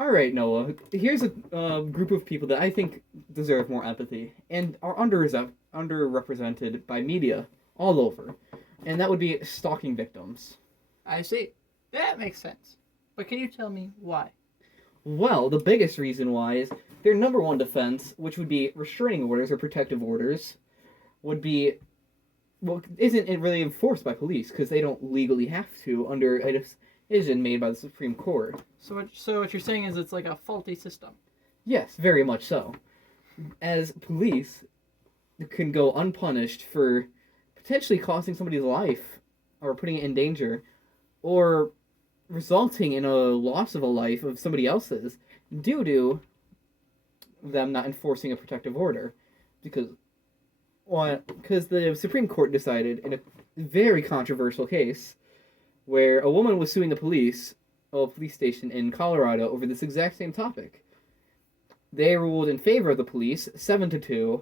All right, Noah. Here's a group of people that I think deserve more empathy and are underrepresented by media all over, and that would be stalking victims. I see. That makes sense. But can you tell me why? Well, the biggest reason why is their number one defense, which would be restraining orders or protective orders, would be isn't it really enforced by police because they don't legally have to under a decision made by the Supreme Court. So what you're saying is it's like a faulty system. Yes, very much so. As police can go unpunished for potentially costing somebody's life or putting it in danger or resulting in a loss of a life of somebody else's due to them not enforcing a protective order because the Supreme Court decided in a very controversial case where a woman was suing a police station in Colorado over this exact same topic. They ruled in favor of the police 7-2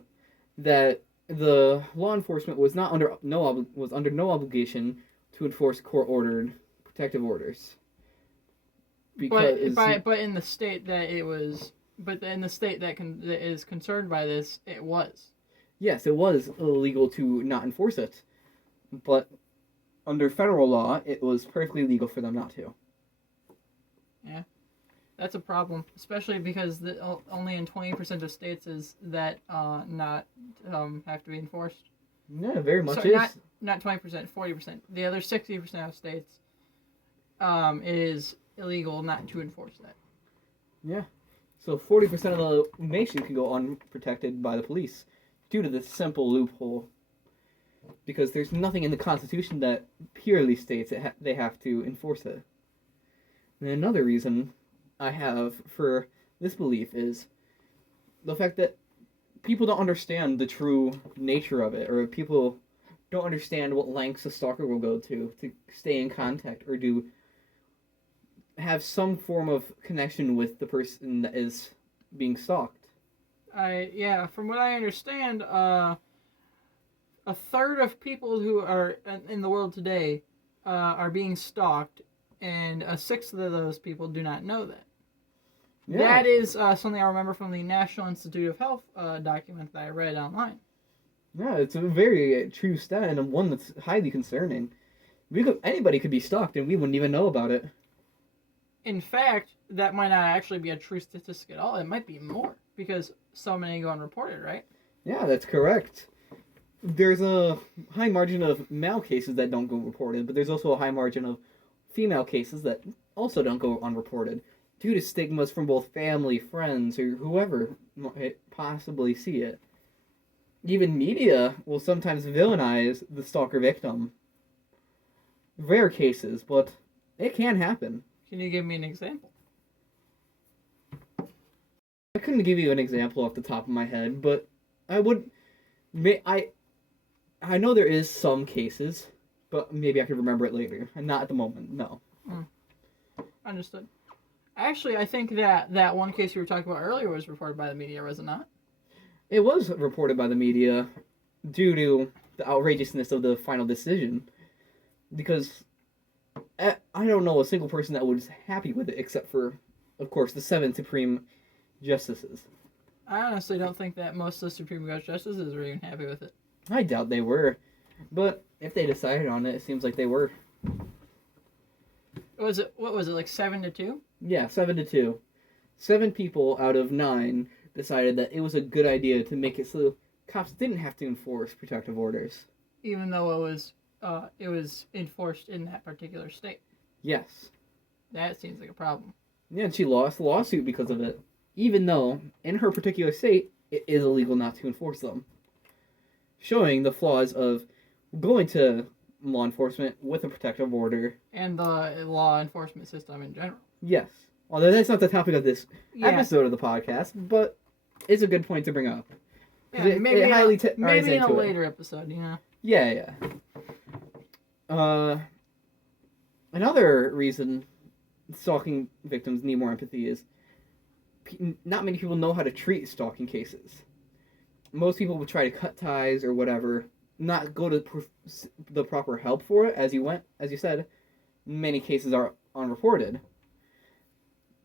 that the law enforcement was under no obligation to enforce court-ordered protective orders. Because but in the state that it was, but in the state that is concerned by this, it was. Yes, it was illegal to not enforce it, but under federal law, it was perfectly legal for them not to. Yeah, that's a problem, especially because only in 20% of states is that not have to be enforced. Yeah, very much is. Not 20%, 40%. The other 60% of states is illegal not to enforce that. Yeah, so 40% of the nation can go unprotected by the police due to this simple loophole. Because there's nothing in the Constitution that purely states they have to enforce it. And another reason I have for this belief is the fact that people don't understand the true nature of it, or people don't understand what lengths a stalker will go to stay in contact or to have some form of connection with the person that is being stalked. From what I understand, a third of people who are in the world today are being stalked, and a sixth of those people do not know that. Yeah. That is something I remember from the National Institute of Health document that I read online. Yeah, it's a very true stat and one that's highly concerning. Anybody could be stalked and we wouldn't even know about it. In fact, that might not actually be a true statistic at all. It might be more because so many go unreported, right? Yeah, that's correct. There's a high margin of male cases that don't go reported, but there's also a high margin of female cases that also don't go unreported due to stigmas from both family, friends, or whoever might possibly see it. Even media will sometimes villainize the stalker victim. Rare cases, but it can happen. Can you give me an example? I couldn't give you an example off the top of my head, but I would... I know there is some cases, but maybe I could remember it later. And not at the moment, no. Understood. Actually, I think that one case you were talking about earlier was reported by the media, was it not? It was reported by the media due to the outrageousness of the final decision. Because I don't know a single person that was happy with it, except for, of course, the 7 Supreme Justices. I honestly don't think that most of the Supreme Court justices were even happy with it. I doubt they were. But if they decided on it, it seems like they were. What was it, like 7-2? Yeah, 7-2. 7 people out of 9 decided that it was a good idea to make it so cops didn't have to enforce protective orders. Even though it was enforced in that particular state. Yes. That seems like a problem. Yeah, and she lost the lawsuit because of it. Even though, in her particular state, it is illegal not to enforce them. Showing the flaws of going to law enforcement with a protective order. And the law enforcement system in general. Yes. Although that's not the topic of this episode of the podcast, but it's a good point to bring up. Yeah, maybe in a later episode, you know? Yeah. Another reason stalking victims need more empathy is not many people know how to treat stalking cases. Most people would try to cut ties or whatever, not go to the proper help for it. As you said, many cases are unreported.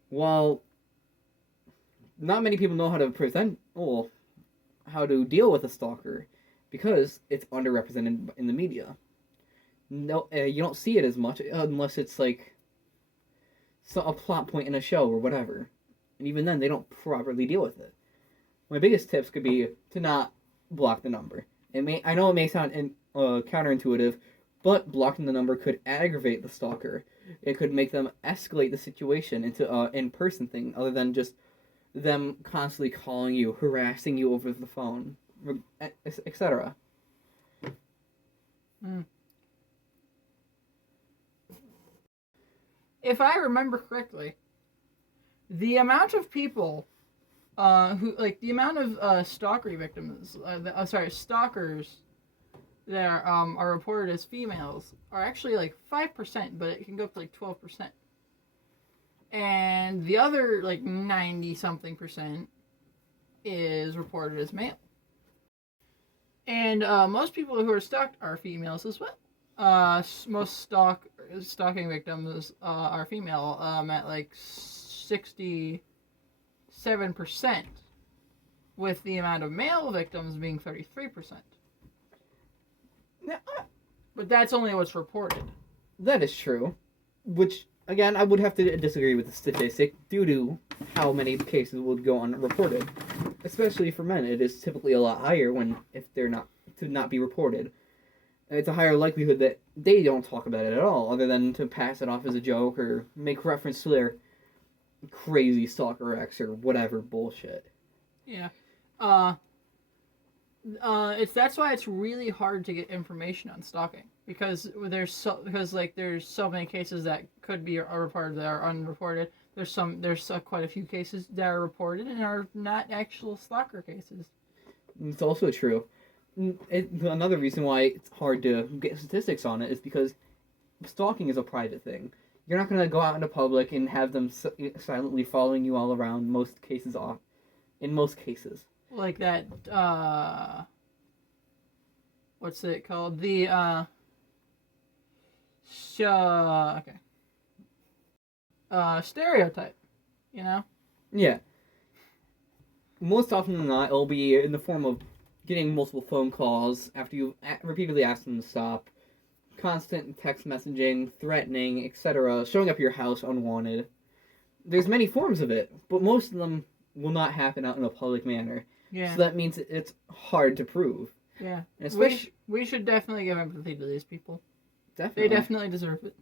While not many people know how to how to deal with a stalker, because it's underrepresented in the media. No, you don't see it as much unless it's like a plot point in a show or whatever, and even then they don't properly deal with it. My biggest tips could be to not block the number. I know it may sound counterintuitive, but blocking the number could aggravate the stalker. It could make them escalate the situation into an in-person thing, other than just them constantly calling you, harassing you over the phone, etc. If I remember correctly, the amount of people the amount of stalker victims, stalkers that are reported as females are actually like 5%, but it can go up to like 12%. And the other like 90 something percent is reported as male. And most people who are stalked are females as well. Most stalking victims are female, at like 67%, with the amount of male victims being 33%. Now, But that's only what's reported. that is true, which, again, I would have to disagree with the statistic due to how many cases would go unreported. Especially for men, it is typically a lot higher if they're not be reported. It's a higher likelihood that they don't talk about it at all, other than to pass it off as a joke or make reference to their crazy stalker ex or whatever bullshit. Yeah. That's why it's really hard to get information on stalking, because there's so many cases that could be reported that are unreported. There's quite a few cases that are reported and are not actual stalker cases. It's also true. Another reason why it's hard to get statistics on it is because stalking is a private thing. You're not going to go out into public and have them silently following you all around. In most cases. Like that, what's it called? The, stereotype, you know? Yeah. Most often than not, it'll be in the form of getting multiple phone calls after you've repeatedly asked them to stop, constant text messaging, threatening, etc., showing up at your house unwanted. There's many forms of it, but most of them will not happen out in a public manner. Yeah. So that means it's hard to prove. Yeah. And especially, We should definitely give empathy to these people. definitely. They definitely deserve it.